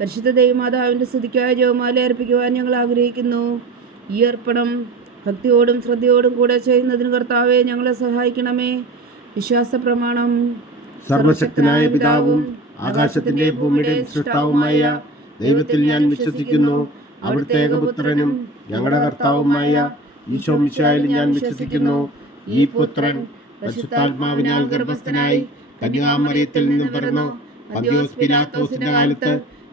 പരിശുദ്ധ ദൈവമാതാവിന്റെ സ്തുതിക്കായ ജോമാല അർപ്പിക്കുവാൻ ഞങ്ങൾ ആഗ്രഹിക്കുന്നു. ഈ അർപ്പണം ഭക്തിയോടും ശ്രദ്ധയോടും കൂടെ ചെയ്യുന്നതിന് കർത്താവെ ഞങ്ങളെ സഹായിക്കണമേ. വിശ്വാസ പ്രമാണം സർവശക്തനായ പിതാവും ആകാശത്തിന്റെ ഭൂമിയുടെ സൃഷ്ടാവുമായ ദൈവത്തിൽ ഞാൻ വിശ്വസിക്കുന്നു. അവിടുത്തെ ഏകപുത്രനും ഞങ്ങളുടെ കർത്താവുമായ ഈശോ മിശായിൽ ഞാൻ വിശ്വസിക്കുന്നു. ഈ പുത്രൻ പരിശുദ്ധാത്മാവിനാൽ ഗർഭസ്ഥനായി കന്യാമറിയത്തിൽ നിന്നും പിറന്നു. പന്തിയോസ് പിലാത്തോസിന്റെ കാലത്ത്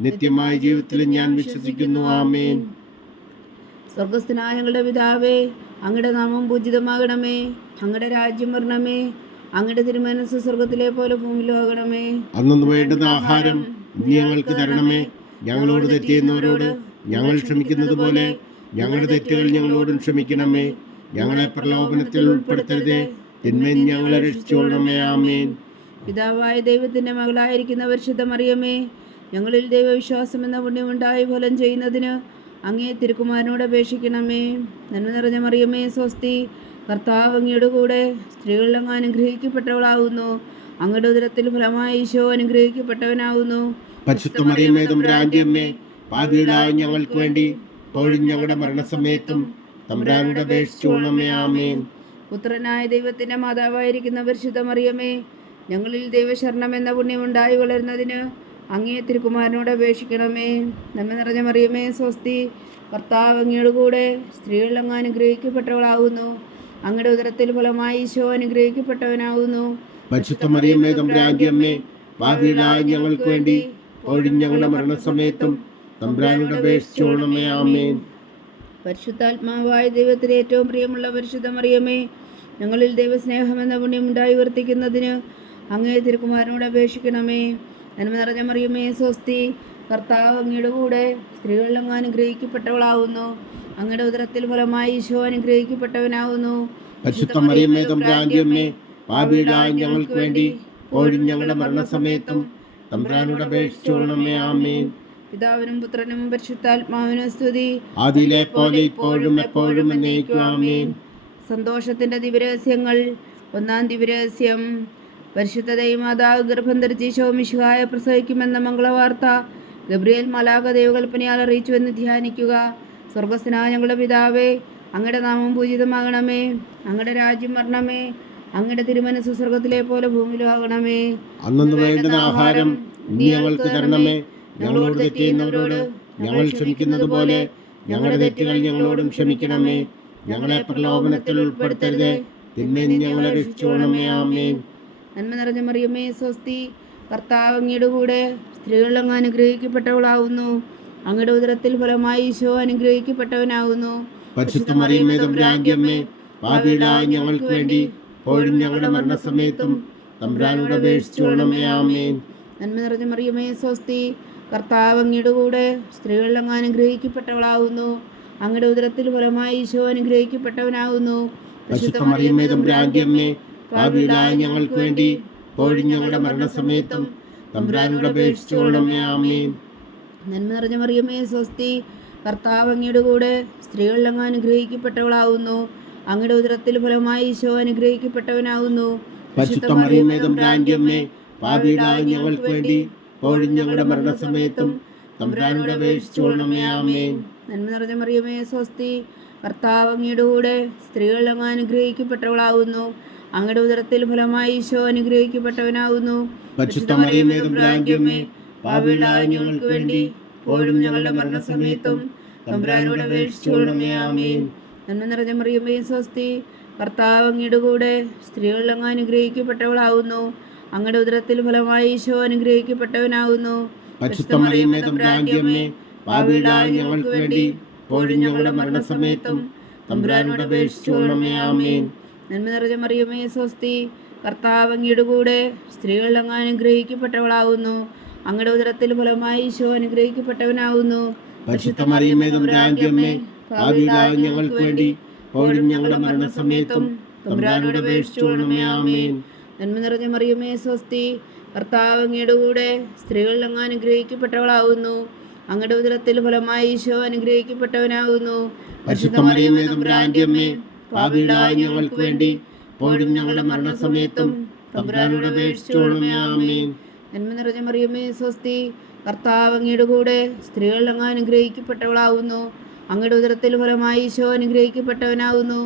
നിത്യമായ ജീവിതത്തിൽ ഞാൻ വിശ്വസിക്കുന്നു. ആമേൻ. സ്വർഗസ്ഥനായ ഞങ്ങളുടെ പിതാവേ അങ്ങയുടെ നാമം പൂജിതമാകണമേ. അങ്ങയുടെ രാജ്യം വരണമേ. അങ്ങയുടെ തിരുമനസ് സ്വർഗത്തിലെ പോലെ ഭൂമിയിലാകണമേ അന്നു വേണ്ടുന്ന ആഹാരം ഞങ്ങൾക്ക് തരണമേ. ഞങ്ങളോട് തെറ്റിയുന്നവരോട് ഞങ്ങൾ ക്ഷമിക്കുന്നത് പോലെ ഞങ്ങളുടെ തെറ്റുകൾ ഞങ്ങളോടും ക്ഷമിക്കണമേ. ഞങ്ങളെ പ്രലോഭനത്തിൽ ഉൾപ്പെടുത്തരുതേ. തിന്മേൻ ഞങ്ങളെ രക്ഷിച്ചോളണമേ ആമേൻ. പിതാവായ ദൈവത്തിന്റെ മകളായിരിക്കുന്ന പരിശുദ്ധ മറിയമേ ഞങ്ങളിൽ ദൈവവിശ്വാസം എന്ന പുണ്യമുണ്ടായി ഫലം ചെയ്യുന്നതിന് അങ്ങേ തിരുക്കുമാരനോട് അപേക്ഷിക്കണമേ. നന്മ നിറഞ്ഞ മറിയമേ സ്വസ്തി. കർത്താവ് അങ്ങയുടെ കൂടെ സ്ത്രീകളുടെ അങ്ങ് അനുഗ്രഹിക്കപ്പെട്ടവളാകുന്നു അങ്ങയുടെ ഉദരത്തിൽ ഫലമായി ഈശോ അനുഗ്രഹിക്കപ്പെട്ടവനാവുന്നു. തമ്പുരാന്റിയമ്മേ പാപികളായ ഞങ്ങൾക്ക് വേണ്ടി ഞങ്ങളുടെ മരണസമയത്തും തമ്പുരാനോട് അപേക്ഷിച്ചോളണമേ ആമേൻ. പുത്രനായ ദൈവത്തിന്റെ മാതാവായിരിക്കുന്ന പരിശുദ്ധ മറിയമേ ഞങ്ങളിൽ ദൈവശരണം എന്ന പുണ്യമുണ്ടായി വളരുന്നതിന് അങ്ങേ തിരുക്കുമാരനോട് അപേക്ഷിക്കണമേ. നന്മ നിറഞ്ഞ മറിയമേ സ്വസ്തി. ഭർത്താവ് അങ്ങയുടെ കൂടെ സ്ത്രീകളിൽ അങ്ങ് അനുഗ്രഹിക്കപ്പെട്ടവളാകുന്നു അങ്ങയുടെ ഉദരത്തിൽ ഫലമായി ഈശോ അനുഗ്രഹിക്കപ്പെട്ടവനാകുന്നു പരിശുദ്ധ മറിയമ്മേ തമ്പുരാന്റിയമ്മേ പാപികളായ ഞങ്ങൾക്ക് വേണ്ടി ഇപ്പോഴും ഞങ്ങളുടെ മരണസമയത്തും തമ്പുരാനോട് അപേക്ഷിച്ചോളണമേ. ആമേൻ. പരിശുദ്ധാത്മാവായ ദൈവത്തിന് ഏറ്റവും പ്രിയമുള്ള പരിശുദ്ധ മറിയമേ ഞങ്ങളിൽ ദൈവസ്നേഹം എന്ന പുണ്യം ഉണ്ടായി വർത്തിക്കുന്നതിന് അങ്ങേ തിരുക്കുമാരനോട് അപേക്ഷിക്കണമേ. നന്മ നിറഞ്ഞ മറിയമേ സ്വസ്തി കർത്താവ് അങ്ങയുടെ കൂടെ സ്ത്രീകളിലും അനുഗ്രഹിക്കപ്പെട്ടവളാവുന്നു. അങ്ങയുടെ ഉദരത്തിൽ ഫലമായി ഈശോ അനുഗ്രഹിക്കപ്പെട്ടവനാവുന്നു. പരിശുദ്ധ മറിയമ്മേ തമ്പുരാന്റിയമ്മേ പാപികളായ ഞങ്ങൾക്ക് വേണ്ടി ഇപ്പോഴും ഞങ്ങളുടെ മരണസമയത്തും തമ്പുരാനോട് അപേക്ഷിച്ചോളണമേ ആമേൻ. പിതാവിനും പുത്രനും പരിശുദ്ധാത്മാവിനും സ്തുതി. അതിലെ പോലെ ഇപ്പോഴും എപ്പോഴും എന്നേക്കും ആമേൻ. സന്തോഷത്തിന്റെ ദിവരഹസ്യങ്ങൾ ഒന്നാം ദിവരഹസ്യം പരിശുദ്ധ ദൈവമാതാവ് ഗർഭം ധരിച്ച് ശോമിഷുഹായ പ്രസവിക്കുമെന്ന മംഗളവാർത്ത ഗബ്രിയേൽ മലാക ദൈവകൽപ്പനയാൽ അറിയിച്ചുവെന്ന് ധ്യാനിക്കുക. സ്വർഗസ്ഥനായ ഞങ്ങളുടെ പിതാവേ അങ്ങയുടെ നാമം പൂജിതമാകണമേ. അങ്ങയുടെ രാജ്യം വരണമേ. അങ്ങയുടെ തിരുമനസ് സ്വർഗത്തിലെ പോലെ ഭൂമിയിലാകണമേ അന്നു വേണ്ടുന്ന ആഹാരം ഇനി ഞങ്ങൾക്ക് തരണമേ. ഞങ്ങളോട് തെറ്റിയുന്നവരോട് ഞങ്ങൾ ക്ഷമിക്കുന്നത് പോലെ ഞങ്ങളുടെ തെറ്റുകൾ ഞങ്ങളോടും ക്ഷമിക്കണമേ. ഞങ്ങളെ പ്രലോഭനത്തിൽ ഉൾപ്പെടുത്തരുതേ. തിന്മേനി ഞങ്ങളെ രക്ഷിച്ചോണമേ ആമേൻ. നന്മ നിറഞ്ഞ മറിയമ്മേ സ്വസ്തി. കർത്താവ് അങ്ങയുടെ കൂടെ സ്ത്രീകളിൽ അങ്ങ് അനുഗ്രഹിക്കപ്പെട്ടവളാവുന്നു. അങ്ങയുടെ ഉദരത്തിൽ ഫലമായി ഈശോ അനുഗ്രഹിക്കപ്പെട്ടവനാവുന്നു. ഞങ്ങൾക്ക് വേണ്ടി ഇപ്പോഴും ഞങ്ങളുടെ മരണസമയത്തും തമ്പുരാനോട് അപേക്ഷിച്ചോണമേ ആമേൻ. നന്മ നിറഞ്ഞ മറിയമ്മേ സ്വസ്തി. കർത്താവ് അങ്ങയുടെ കൂടെ സ്ത്രീകളിൽ അങ്ങ് അനുഗ്രഹിക്കപ്പെട്ടവളാവുന്നു. അങ്ങയുടെ ഉദരത്തിൽ ഫലമായി ഈശോ അനുഗ്രഹിക്കപ്പെട്ടവനാവുന്നു. പരിശുദ്ധ മറിയമ്മേ തമ്പുരാന്റിയമ്മേ പാപികളായ ഞങ്ങൾക്ക് വേണ്ടി ഇപ്പോഴും ഞങ്ങളുടെ മരണസമയത്തും തമ്പുരാനോട് അപേക്ഷിച്ചോളമേ ആമേൻ. നന്മ നിറഞ്ഞ മറിയമേ സ്വസ്തി. കർത്താവ് അങ്ങയുടെ കൂടെ സ്ത്രീകളിൽ അങ്ങ് അനുഗ്രഹിക്കപ്പെട്ടവളാവുന്നു. അങ്ങയുടെ ഉദരത്തിൽ ഫലമായി ഈശോ അനുഗ്രഹിക്കപ്പെട്ടവനാവുന്നു. പരിശുദ്ധ മറിയമ്മേ തമ്പുരാന്റിയമ്മേ പാപികളായ ഞങ്ങൾക്ക് വേണ്ടി ഇപ്പോഴും ഞങ്ങളുടെ മരണസമയത്തും തമ്പുരാനോട് അപേക്ഷിച്ചോളമേ ആമേൻ. നന്മ നിറഞ്ഞ മറിയമേ സ്വസ്തി. കർത്താവ് അങ്ങയുടെ കൂടെ സ്ത്രീകളിൽ അങ്ങ് അനുഗ്രഹിക്കപ്പെട്ടവളാവുന്നു. അങ്ങയുടെ ഉദരത്തിൽ ഫലമായി ഈശോ അനുഗ്രഹിക്കപ്പെട്ടവനാകുന്നു. ഞങ്ങൾക്ക് വേണ്ടി ഇപ്പോഴും ഞങ്ങളുടെ മരണസമയത്തും തമ്പുരാനോട് അപേക്ഷിച്ചുകൊള്ളണമേ ആമീൻ. നന്മ നിറഞ്ഞ മറിയമേ സ്വസ്തി. കർത്താവ് അങ്ങയുടെ കൂടെ സ്ത്രീകളിൽ അങ്ങ് അനുഗ്രഹിക്കപ്പെട്ടവളാവുന്നു. അങ്ങയുടെ ഉദരത്തിൽ ഫലമായി ഈശോ അനുഗ്രഹിക്കപ്പെട്ടവനാകുന്നു ഞങ്ങൾക്ക് വേണ്ടി ഇപ്പോഴും ഞങ്ങളുടെ മരണസമയത്തും തമ്പുരാനോട് അപേക്ഷിച്ചുകൊള്ളണമേ ആമേൻ. നന്മ നിറഞ്ഞ മറിയമേ സ്വസ്തി. കർത്താവ് അങ്ങയുടെ കൂടെ സ്ത്രീകളിൽ അങ്ങ് അനുഗ്രഹിക്കപ്പെട്ടവളാവുന്നു. അങ്ങയുടെ ഉദരത്തിൽ ഫലമായി ഈശോ അനുഗ്രഹിക്കപ്പെട്ടവനാവുന്നു. ഞങ്ങൾക്ക് വേണ്ടി ഞങ്ങളുടെ മരണസമയത്തും തമ്പുരാനോട് അപേക്ഷിച്ചുകൊള്ളണമേ ആമേൻ. നന്മ നിറഞ്ഞ മറിയമേ സ്വസ്തി കർത്താവ് അങ്ങയുടെ കൂടെ സ്ത്രീകളിൽ അങ്ങ് അനുഗ്രഹിക്കപ്പെട്ടവളാവുന്നു. അങ്ങയുടെ ഉദരത്തിൽ ഫലമായി ഈശോ അനുഗ്രഹിക്കപ്പെട്ടവനാകുന്നു പരിശുദ്ധ മറിയമേ അമ്മേ പാപികളായ ഞങ്ങൾക്ക് വേണ്ടി ഇപ്പോഴും ഞങ്ങളുടെ മരണസമയത്തും തമ്പുരാനോട് അപേക്ഷിച്ചോളമേ ആമേൻ. നന്മ നിറഞ്ഞ മറിയമേ സ്വസ്തി. കർത്താവ് അങ്ങയുടെ കൂടെ സ്ത്രീകൾ അങ്ങ് അനുഗ്രഹിക്കപ്പെട്ടവളാവുന്നു. അങ്ങയുടെ ഉദരത്തിൽ ഫലമായി ഈശോ അനുഗ്രഹിക്കപ്പെട്ടവനാവുന്നു.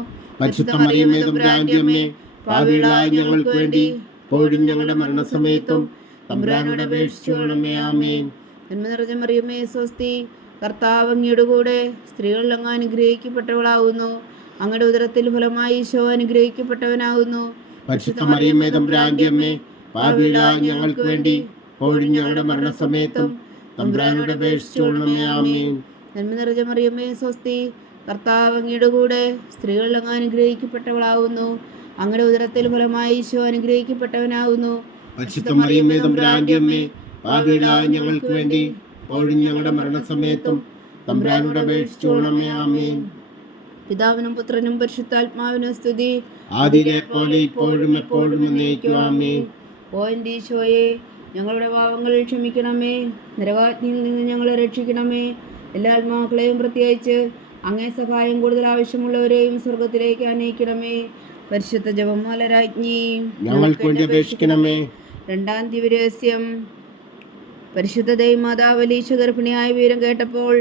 പാപികളായ ഞങ്ങൾക്ക് വേണ്ടി ഇപ്പോഴും ഞങ്ങളുടെ മരണസമയത്തും തമ്പുരാനോട് അപേക്ഷിച്ചോളമേ ആമേൻ. നന്മ നിറഞ്ഞ സ്വസ്തി. കർത്താവ് അങ്ങയുടെ കൂടെ സ്ത്രീകളിൽ അങ്ങ് അനുഗ്രഹിക്കപ്പെട്ടവളാവുന്നു. അങ്ങയുടെ ഉദരത്തിൽ ഫലമായി ഈശോ അനുഗ്രഹിക്കപ്പെട്ടവനാകുന്നു. പരിശുദ്ധ മറിയമേ തമ്പുരാന്റെ അമ്മേ പാപികളായ ഞങ്ങൾക്ക് വേണ്ടി ഞങ്ങളുടെ മരണസമയത്തും തമ്പുരാനോട് അപേക്ഷിച്ചുകൊള്ളണമേ ആമേൻ. നന്മ നിറഞ്ഞ മറിയമ്മേ സ്വസ്തി കർത്താവ് അങ്ങയുടെ കൂടെ സ്ത്രീകൾ അങ്ങ് അനുഗ്രഹിക്കപ്പെട്ടവളാവുന്നു അങ്ങയുടെ ഉദരത്തിൽ ഫലമായി ഈശോ പാപികളായ ഞങ്ങൾക്ക് വേണ്ടി ഞങ്ങളുടെ മരണസമയത്തും തമ്പ്രാനോട് അപേക്ഷിച്ചുകൊള്ളണമേ ആമേൻ. പിതാവിനും പുത്രനും പരിശുദ്ധാത്മാവിനും സ്തുതി. ആദിനെ പോലെ ഇപ്പോഴും എപ്പോഴും എന്നേക്കും ആമേൻ. ഓ എന്റെ ഈശോയെ ഞങ്ങളുടെ പാവങ്ങൾ ക്ഷമിക്കണമേ. നരകാജ്ഞയിൽ നിന്ന് ഞങ്ങളെ രക്ഷിക്കണമേ. എല്ലാ ആത്മാക്കളെയും പ്രത്യേകിച്ച് അങ്ങേ സഹായം കൂടുതൽ ആവശ്യമുള്ളവരെയും സ്വർഗത്തിലേക്ക് അനയിക്കണമേ പരിശുദ്ധ ജപമാലരാജ്ഞി ഞങ്ങൾക്ക് വേണ്ടി അപേക്ഷിക്കണമേ. രണ്ടാം ദിവരഹസ്യം പരിശുദ്ധ ദൈവമാതാവലീശ ഗർഭിണിയായ വീരം കേട്ടപ്പോൾ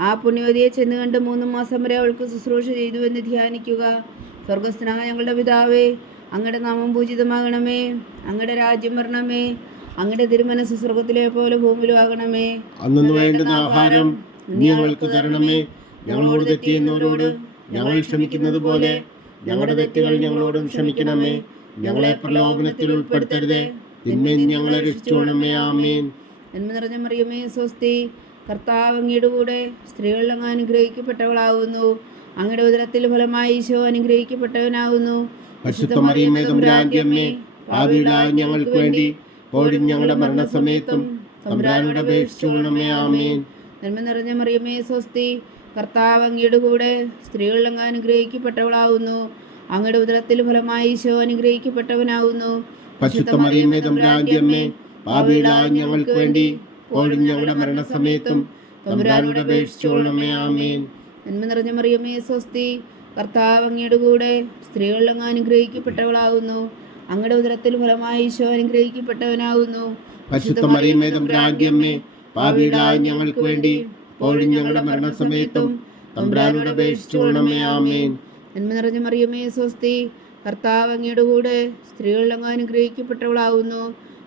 ആ പുണ്യവതിയെ ചെന്ന് കണ്ട് മൂന്ന് മാസം വരെ അവൾക്ക് ശുശ്രൂഷ ചെയ്തു എന്ന് ധ്യാനിക്കുക. സ്വർഗസ്ഥനായ ഞങ്ങളുടെ പിതാവേ അങ്ങയുടെ നാമം പൂജിതമാകണമേ. അങ്ങയുടെ രാജ്യം വരണമേ. അങ്ങയുടെ തിരുമനസ് സ്വർഗത്തിലെ പോലെ ഭൂമിയിലും ആകണമേ. അന്നു വേണ്ടുന്ന ആഹാരം നീ ഞങ്ങൾക്ക് തരണമേ. ഞങ്ങളോട് തെറ്റിയെന്നവരോട് ഞങ്ങൾ ക്ഷമിക്കുന്നത് പോലെ ഞങ്ങളുടെ തെറ്റുകൾ ഞങ്ങളോടും ക്ഷമിക്കണമേ. ഞങ്ങളെ പ്രലോഭനത്തിൽ ഉൾപ്പെടുത്തരുതേ. തിന്മയിൽ ഞങ്ങളെ രക്ഷിച്ചോണമേ ആമേൻ. എന്ന് നിറഞ്ഞ മറിയമേ സ്വസ്തി. കർത്താവ് അങ്ങയുടെ കൂടെ സ്ത്രീകളിൽ അങ്ങ് അനുഗ്രഹിക്കപ്പെട്ടവളാകുന്നു അങ്ങയുടെ ഉദരത്തിൽ ഫലമായി ഈശോ അമ്മേ ഞങ്ങൾക്ക് വേണ്ടി ഞങ്ങളുടെ മരണസമയത്തും ആമേൻ. നന്മ നിറഞ്ഞ മറിയമേ സ്വസ്തി കർത്താവ് അങ്ങയുടെ കൂടെ സ്ത്രീകളിൽ അങ്ങ് അനുഗ്രഹിക്കപ്പെട്ടവളാകുന്നു അങ്ങയുടെ ഉദരത്തിൽ ഫലമായി ഈശോ അനുഗ്രഹിക്കപ്പെട്ടവനാകുന്നു പരിശുദ്ധ മറിയമേ തമ്പുരാന്റെ അമ്മേ ഞങ്ങൾക്ക് വേണ്ടി ഇപ്പോഴും ഞങ്ങളുടെ മരണസമയത്തും തമ്പുരാനോട് അപേക്ഷിച്ചുകൊള്ളണമേ ആമേൻ. നന്മ നിറഞ്ഞ മറിയമേ സ്വസ്തി. കർത്താവ് അങ്ങയുടെ കൂടെ സ്ത്രീകളിൽ അങ്ങ് അനുഗ്രഹിക്കപ്പെട്ടവളാകുന്നു അങ്ങയുടെ ഉദരത്തിൽ ഫലമായി ഈശോ അനുഗ്രഹിക്കപ്പെട്ടവനാകുന്നു പരിശുദ്ധ മറിയമേ തമ്പുരാന്റെ അമ്മേ ഞങ്ങൾക്ക് വേണ്ടി ഇപ്പോഴും ഞങ്ങളുടെ മരണസമയത്തും തമ്പുരാനോട് അപേക്ഷിച്ചോളണമേ ആമേൻ. നന്മ നിറഞ്ഞ മറിയമേ സ്വസ്തി. കർത്താവ് അങ്ങയുടെ കൂടെ സ്ത്രീകളിൽ അങ്ങ് അനുഗ്രഹിക്കപ്പെട്ടവളാകുന്നു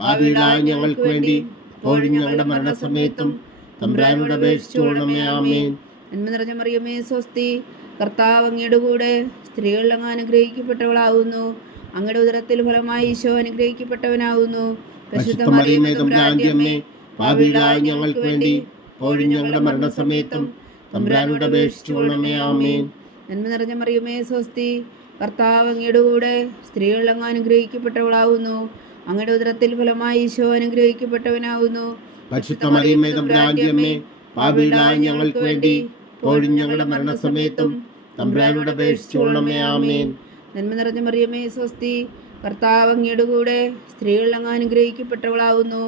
ഭാവിയിലായ ഞങ്ങൾക്ക് വേണ്ടി ഇപ്പോഴും ഞങ്ങളുടെ മരണസമയത്തും തമ്പ്രാനോട് അപേക്ഷിച്ചോളമേ ആമേൻ. നന്മ നിറഞ്ഞ മറിയമേ സ്വസ്തി കർത്താവ് അങ്ങയുടെ കൂടെ സ്ത്രീകളിൽ അങ്ങ് അനുഗ്രഹിക്കപ്പെട്ടവളാകുന്നു അങ്ങയുടെ ഉദരത്തിൽ ഫലമായി ഈശോ അനുഗ്രഹിക്കപ്പെട്ടവനാകുന്നു ഭാവിയിലായ ഞങ്ങൾക്ക് വേണ്ടി ഇപ്പോഴും ഞങ്ങളുടെ മരണസമയത്തും തമ്പ്രാനോട് അപേക്ഷിച്ചോളമേ ആമേൻ. നന്മ നിറഞ്ഞ മറിയമേ സ്വസ്തി കർത്താവ് അങ്ങയുടെ കൂടെ സ്ത്രീകളിൽ അങ്ങ് അനുഗ്രഹിക്കപ്പെട്ടവളാവുന്നു. അങ്ങയുടെ ഉദരത്തിൽ ഫലമായി ഈശോ അനുഗ്രഹിക്കപ്പെട്ടവനാകുന്നു പരിശുദ്ധ മറിയമ്മേ തമ്പുരാന്റെ അമ്മേ പാപികളായ ഞങ്ങൾക്ക് വേണ്ടി ഞങ്ങളുടെ മരണസമയത്തും തമ്പുരാനോട് അപേക്ഷിച്ചോളണമേ ആമേൻ. നന്മ നിറഞ്ഞ മറിയമേ സ്വസ്തി കർത്താവ് അങ്ങയുടെ കൂടെ സ്ത്രീകൾ അങ്ങ് അനുഗ്രഹിക്കപ്പെട്ടവളാവുന്നു.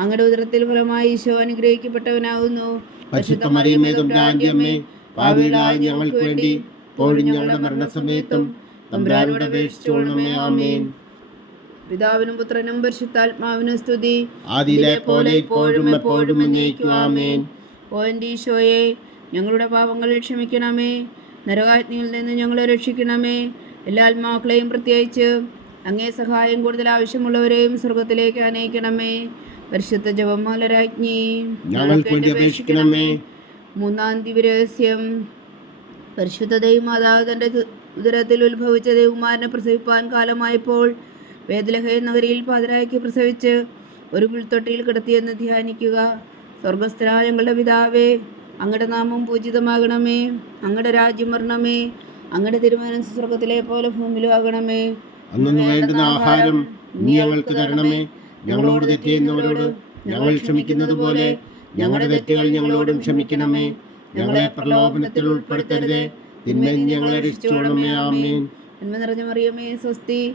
അങ്ങയുടെ ഉദരത്തിൽ ഫലമായി ഈശോ അനുഗ്രഹിക്കപ്പെട്ടവനാവുന്നു. പരിശുദ്ധ മറിയമേ തമ്പുരാന്റെ അമ്മേ പാപികളായ ഞങ്ങൾക്ക് വേണ്ടി ഞങ്ങളുടെ മരണസമയത്തും തമ്പുരാനോട് അപേക്ഷിച്ചോളണമേ ആമേൻ. പിതാവിനും പുത്രനും പരിശുദ്ധാത്മാവിനും സ്തുതി. ആദിയിലെ പോലെ ഇപ്പോഴും എപ്പോഴും എന്നേക്കും ആമേൻ. ഓ എന്റെ ഈശോയെ ഞങ്ങളുടെ പാപങ്ങളെ ക്ഷമിക്കണമേ. നരകാജ്ഞയിൽ നിന്ന് ഞങ്ങളെ രക്ഷിക്കണമേ. എല്ലാ ആത്മാക്കളെയും പ്രത്യേകിച്ച് അങ്ങേ സഹായം കൂടുതൽ ആവശ്യമുള്ളവരെയും സ്വർഗത്തിലേക്ക് അനയിക്കണമേ. പരിശുദ്ധ ജപമാലരാജ്ഞി അപേക്ഷിക്കണമേ. മൂന്നാം ദിവരഹസ്യം പരിശുദ്ധ ദൈവമാതാവ് തന്റെ ഉദരത്തിൽ ഉത്ഭവിച്ച ദൈവമാരനെ പ്രസവിപ്പാൻ കാലമായപ്പോൾ വേദലഹേ നഗരിയിൽ പാതിരായ്ക്ക് പ്രസവിച്ച് ഒരു പുൽത്തൊട്ടിയിൽ കിടത്തിയെന്ന് ധ്യാനിക്കുക. സ്വർഗസ്ഥനായ ഞങ്ങളുടെ പിതാവേ അങ്ങയുടെ നാമം പൂജിതമാകണമേ. അങ്ങയുടെ രാജ്യം വരണമേ. അങ്ങയുടെ തിരുമാനം സ്വർഗത്തിലെ പോലെ ഭൂമിയിലും ആകണമേ അന്നു വേണ്ടുന്ന ആഹാരം നീ ഞങ്ങൾക്ക് തരണമേ. ഞങ്ങളോട് തെറ്റിയെന്നവരോട് ഞങ്ങൾ ക്ഷമിക്കുന്നത് പോലെ ഞങ്ങളുടെ തെറ്റുകൾ ഞങ്ങളോടും ക്ഷമിക്കണമേ. ഞങ്ങളെ പ്രലോഭനത്തിൽ ഉൾപ്പെടുത്തരുതേ. തിന്മയിൽ ഞങ്ങളെ രക്ഷിച്ചോളമേ. ആമേൻ. നിറഞ്ഞ മറിയമേ സ്വസ്തി.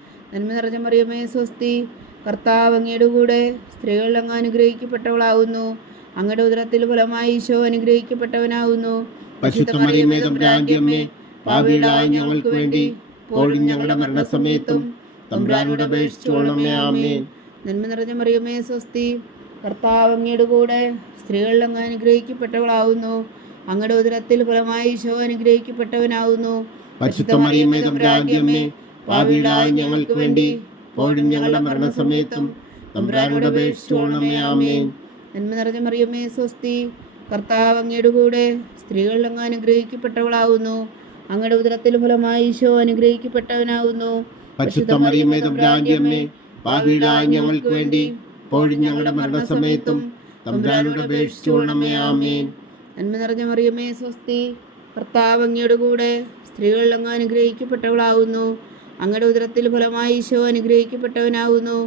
നന്മ നിറഞ്ഞ മറിയമേ സ്വസ്തി. കർത്താവ് അങ്ങയുടെ കൂടെ സ്ത്രീകൾ അങ്ങ് അനുഗ്രഹിക്കപ്പെട്ടവളാവുന്നു. അങ്ങയുടെ ഉദരത്തിൽ ഫലമായി ഈശോ അനുഗ്രഹിക്കപ്പെട്ടവനാവുന്നു. പാപികളായ ഞങ്ങൾക്ക് വേണ്ടി ഇപ്പോഴും ഞങ്ങളുടെ മരണസമയത്തും തമ്പുരാനോട് അപേക്ഷിച്ചോളമേ ആമേൻ. നന്മ നിറഞ്ഞ മറിയമേ സ്വസ്തി. കർത്താവ് അങ്ങയുടെ കൂടെ സ്ത്രീകൾ അങ്ങ് അനുഗ്രഹിക്കപ്പെട്ടവളാവുന്നു. അങ്ങയുടെ ഉദരത്തിൽ ഫലമായി ഈശോ അനുഗ്രഹിക്കപ്പെട്ടവനാവുന്നു. പരിശുദ്ധ മറിയമ്മേ പാപികളായ ഞങ്ങൾക്ക് വേണ്ടി ഇപ്പോഴും ഞങ്ങളുടെ മരണസമയത്തും തമ്പുരാനോട് അപേക്ഷിച്ചോളമേ ആമേൻ. നന്മ നിറഞ്ഞ മറിയമ്മേ സ്വസ്തി. കർത്താവ് അങ്ങയുടെ കൂടെ സ്ത്രീകൾ അങ്ങ് അനുഗ്രഹിക്കപ്പെട്ടവളാവുന്നു. അങ്ങയുടെ ഉദരത്തിൽ ഫലമായി ഈശോ അനുഗ്രഹിക്കപ്പെട്ടവനാവുന്നു. പരിശുദ്ധ മറിയമ്മേ തമ്പുരാന്റെ അമ്മേ പാപികളായ ഞങ്ങൾക്ക് വേണ്ടി ഇപ്പോഴും ഞങ്ങളുടെ മരണസമയത്തും തമ്പുരാനോട് അപേക്ഷിച്ചോളമേ ആമേൻ. നന്മ നിറഞ്ഞ മറിയമ്മേ സ്വസ്തി. കർത്താവ് അങ്ങയുടെ കൂടെ സ്ത്രീകൾ അങ്ങ് അനുഗ്രഹിക്കപ്പെട്ടവളാവുന്നു. അങ്ങയുടെ ഉദരത്തിൽ ഫലമായി ഈശോ അനുഗ്രഹിക്കപ്പെട്ടവനാകുന്നു.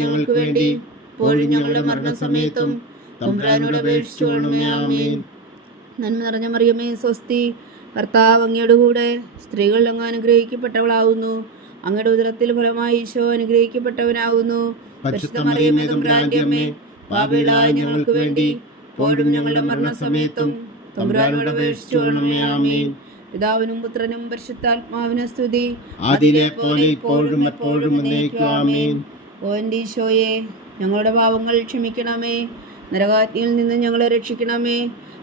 ഞങ്ങൾക്ക് വേണ്ടി ഇപ്പോഴും ഞങ്ങളുടെ മരണസമയത്തും തമ്പുരാനോട് അപേക്ഷിച്ചോളമേ ആമേൻ. നന്മ നിറഞ്ഞ മറിയമ്മേ സ്വസ്തി കർത്താവ് അങ്ങയുടെ കൂടെ സ്ത്രീകൾ അങ്ങ് അനുഗ്രഹിക്കപ്പെട്ടവളാവുന്നു. അങ്ങയുടെ ഉദരത്തിൽ ഫലമായി ഈശോ അനുഗ്രഹിക്കപ്പെട്ടവനാകുന്നു അമ്മേ പാപികളായ ഞങ്ങൾക്ക് വേണ്ടി ഇപ്പോഴും ഞങ്ങളുടെ മരണസമയത്തും തമ്പുരാനോട് അപേക്ഷിച്ചോളമേ ആമേൻ. പിതാവിനും പുത്രനും പരിശുദ്ധാത്മാവിനും സ്തുതി. ആദിയിലെ പോലെ ഇപ്പോഴും എപ്പോഴും ഓ എന്റെ ഈശോയെ ഞങ്ങളുടെ പാവങ്ങൾ ക്ഷമിക്കണമേ. നരകാജ്ഞയിൽ നിന്ന് ഞങ്ങളെ രക്ഷിക്കണമേ.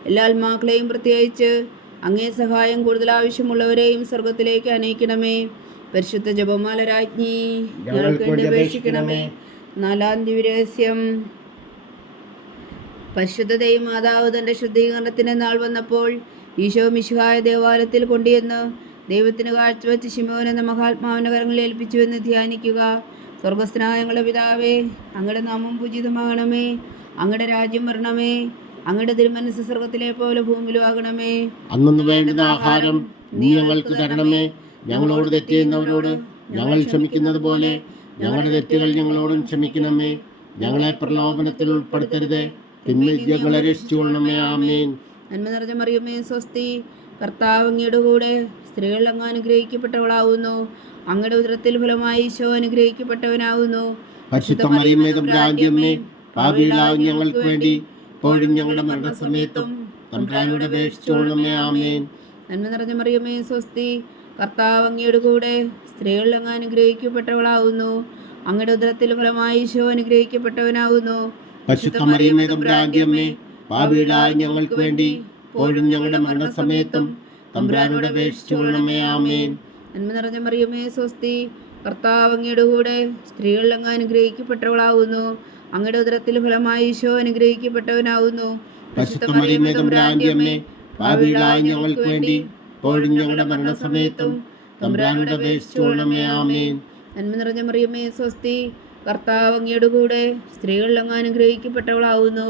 എല്ലാ ആത്മാക്കളെയും പ്രത്യേകിച്ച് അങ്ങേ സഹായം കൂടുതൽ ആവശ്യമുള്ളവരെയും സ്വർഗത്തിലേക്ക് അനയിക്കണമേ. പരിശുദ്ധ ജപമാല രാജ്ഞി ഞങ്ങൾക്ക് വേണ്ടി അപേക്ഷിക്കണമേ. നാലാം ദിവരഹസ്യം പരിശുദ്ധതയും മാതാവ് തന്റെ ശുദ്ധീകരണത്തിന് നാൾ വന്നപ്പോൾ ഈശോ മിശുഹായ ദേവാലയത്തിൽ കൊണ്ടുവന്ന് ദൈവത്തിന് കാഴ്ചവെച്ച് ശിമോൻ എന്ന മഹാത്മാവിന്റെ കരങ്ങളിൽ ഏൽപ്പിച്ചുവെന്ന് ധ്യാനിക്കുക. സ്വർഗസ്നായങ്ങളുടെ പിതാവേ അങ്ങയുടെ നാമം പൂജിതമാകണമേ. അങ്ങയുടെ രാജ്യം വരണമേ. അങ്ങയുടെ തിരുമനസ് സ്വർഗത്തിലെ പോലെ ഭൂമിയിലും ആകണമേ. അന്നു വേണ്ടുന്ന ആഹാരം നീ ഞങ്ങൾക്ക് തരണമേ. ഞങ്ങളോട് തെറ്റെയ്യുന്നവരോട് ഞങ്ങൾ ക്ഷമിക്കുന്നത് പോലെ ഞങ്ങളുടെ തെറ്റുകൾ ഞങ്ങളോടും ക്ഷമിക്കണമേ. ഞങ്ങളെ പ്രലോഭനത്തിൽ ഉൾപ്പെടുത്തരുത്. തിന്മ ഞങ്ങളെ രക്ഷിച്ചുകൊള്ളണമേ. ആമേൻ. നന്മ നിറഞ്ഞ മറിയമ്മേ സ്വസ്തി. കർത്താവ് അങ്ങയുടെ കൂടെ സ്ത്രീകൾ അങ്ങ് അനുഗ്രഹിക്കപ്പെട്ടവളാവുന്നു. അങ്ങയുടെ ഉദരത്തിൽ ഫലമായി ഈശോ അനുഗ്രഹിക്കപ്പെട്ടവനാവുന്നു. ഞങ്ങൾക്ക് വേണ്ടി ഇപ്പോഴും ഞങ്ങളുടെ മരണസമയത്തും തമ്പുരാനോട് അപേക്ഷിച്ചുകൊള്ളണമേ ആമേൻ. നന്മ നിറഞ്ഞ മറിയമ്മേ സ്വസ്തി. കർത്താവ് അങ്ങയുടെ കൂടെ സ്ത്രീകൾ അങ്ങ് അനുഗ്രഹിക്കപ്പെട്ടവളാവുന്നു. അങ്ങയുടെ ഉദരത്തിൽ ഫലമായി ഈശോ അനുഗ്രഹിക്കപ്പെട്ടവനാവുന്നു. പരിശുദ്ധ മറിയമേ തമ്പുരാന്റിയമ്മേ പാപികളായ ഞങ്ങൾക്ക് വേണ്ടി ഇപ്പോഴും ഞങ്ങളുടെ മരണസമയത്തും തമ്പുരാനോട് അപേക്ഷിച്ചുകൊള്ളണമേ ആമേൻ. നന്മ നിറഞ്ഞ മറിയമ്മേ സ്വസ്തി. കർത്താവ് അങ്ങയുടെ കൂടെ സ്ത്രീകൾ അങ്ങ് അനുഗ്രഹിക്കപ്പെട്ടവളാവുന്നു. അങ്ങയുടെ ഉദരത്തിൽ ഫലമായി ഈശോ അനുഗ്രഹിക്കപ്പെട്ടവനാവുന്നു. പാപികളായ ഞങ്ങൾക്ക് വേണ്ടി ഇപ്പോഴും ഞങ്ങളുടെ മരണസമയത്തും തമ്പുരാനോട് അപേക്ഷിച്ചുകൊള്ളണമേ ആമേൻ. നന്മ നിറഞ്ഞ മറിയമ്മേ സ്വസ്തി. കർത്താവ് അങ്ങയുടെ കൂടെ സ്ത്രീകൾ അങ്ങ് അനുഗ്രഹിക്കപ്പെട്ടവളാവുന്നു.